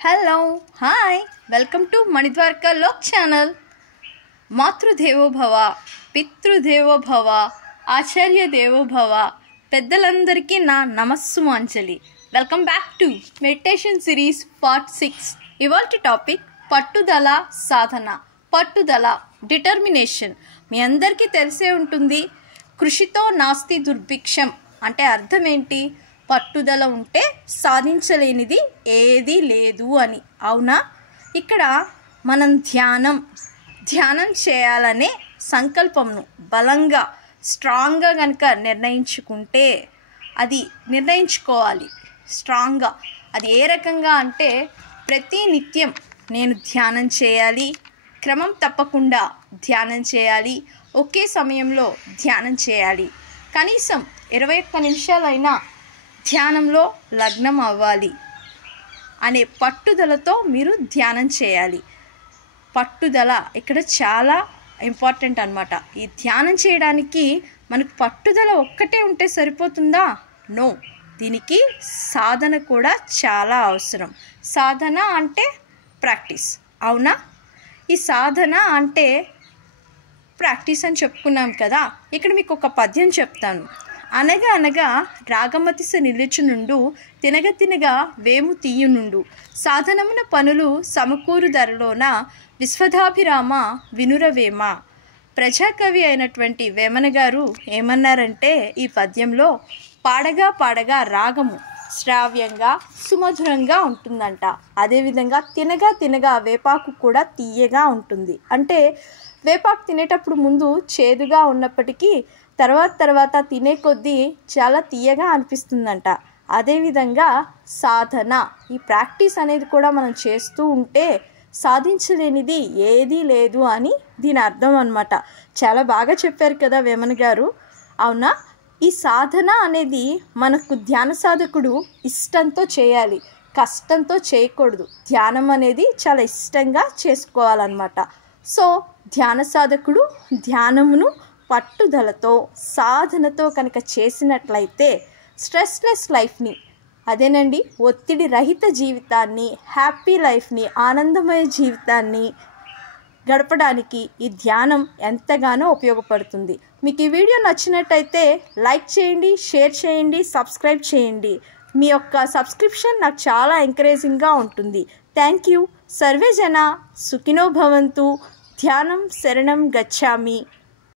Hello hi welcome to Manidwaraka Lok channel. మాతృదేవోభవ, పితృదేవోభవ, ఆచార్య దేవోభవ, పెద్దలందరికీ నా నమస్సుమాంజలి. Welcome back to meditation series part 6. ఇవాల్టి టాపిక్ పట్టుదల సాధన. పట్టుదల, డిటర్మినేషన్. మీ అందరికీ తెలిసే ఉంటుంది. కృషితో నాస్తి దుర్భిక్షం అంటే అర్థం ఏంటి? పట్టుదల ఉంటే సాధించలేనిది ఏదీ లేదు అని. అవునా? ఇక్కడ మనం ధ్యానం చేయాలనే సంకల్పంను బలంగా స్ట్రాంగ్గా కనుక నిర్ణయించుకోవాలి స్ట్రాంగ్గా. అది ఏ రకంగా అంటే ప్రతి నిత్యం నేను ధ్యానం చేయాలి, క్రమం తప్పకుండా ధ్యానం చేయాలి, ఒకే సమయంలో ధ్యానం చేయాలి, కనీసం 21 నిమిషాలైనా ధ్యానంలో లగ్నం అవ్వాలి అనే పట్టుదలతో మీరు ధ్యానం చేయాలి. పట్టుదల ఇక్కడ చాలా ఇంపార్టెంట్ అన్నమాట. ఈ ధ్యానం చేయడానికి మనకు పట్టుదల ఒక్కటే ఉంటే సరిపోతుందా? నో, దీనికి సాధన కూడా చాలా అవసరం. సాధన అంటే ప్రాక్టీస్. అవునా? ఈ సాధన అంటే ప్రాక్టీస్ అని చెప్పుకున్నాం కదా. ఇక్కడ మీకు ఒక పద్యం చెప్తాను. అనగా అనగా రాగమతిస నిలుచునుండు, తినగ తినగా వేము తీయునుండు, సాధనమున పనులు సమకూరు ధరలోన విశ్వదాభిరామ వినురవేమ. ప్రజాకవి అయినటువంటి వేమన గారు ఏమన్నారంటే ఈ పద్యంలో పాడగా పాడగా రాగము శ్రావ్యంగా సుమధురంగా ఉంటుందంట. అదేవిధంగా తినగా తినగా వేపాకు కూడా తీయగా ఉంటుంది. అంటే వేపాకు తినేటప్పుడు ముందు చేదుగా ఉన్నప్పటికీ తర్వాత తినే కొద్దీ చాలా తీయగా అనిపిస్తుందంట. అదేవిధంగా సాధన, ఈ ప్రాక్టీస్ అనేది కూడా మనం చేస్తూ ఉంటే సాధించలేనిది ఏదీ లేదు అని దీని అర్థం అన్నమాట. చాలా బాగా చెప్పారు కదా వేమన గారు. అవునా? ఈ సాధన అనేది మనకు ధ్యాన సాధకుడు ఇష్టంతో చేయాలి, కష్టంతో చేయకూడదు. ధ్యానం అనేది చాలా ఇష్టంగా చేసుకోవాలన్నమాట. సో ధ్యాన సాధకుడు ధ్యానమును పట్టుదలతో సాధనతో కనుక చేసినట్లయితే స్ట్రెస్లెస్ లైఫ్ని, అదేనండి ఒత్తిడి రహిత జీవితాన్ని, హ్యాపీ లైఫ్ని, ఆనందమయ జీవితాన్ని గడపడానికి ఈ ధ్యానం ఎంతగానో ఉపయోగపడుతుంది. మీకు ఈ వీడియో నచ్చినట్టయితే లైక్ చేయండి, షేర్ చేయండి, సబ్స్క్రైబ్ చేయండి. మీ యొక్క సబ్స్క్రిప్షన్ నాకు చాలా ఎంకరేజింగ్గా ఉంటుంది. Thank you. సర్వే జన సుఖినో భవంతు. ధ్యానం శరణం గచ్ఛామి.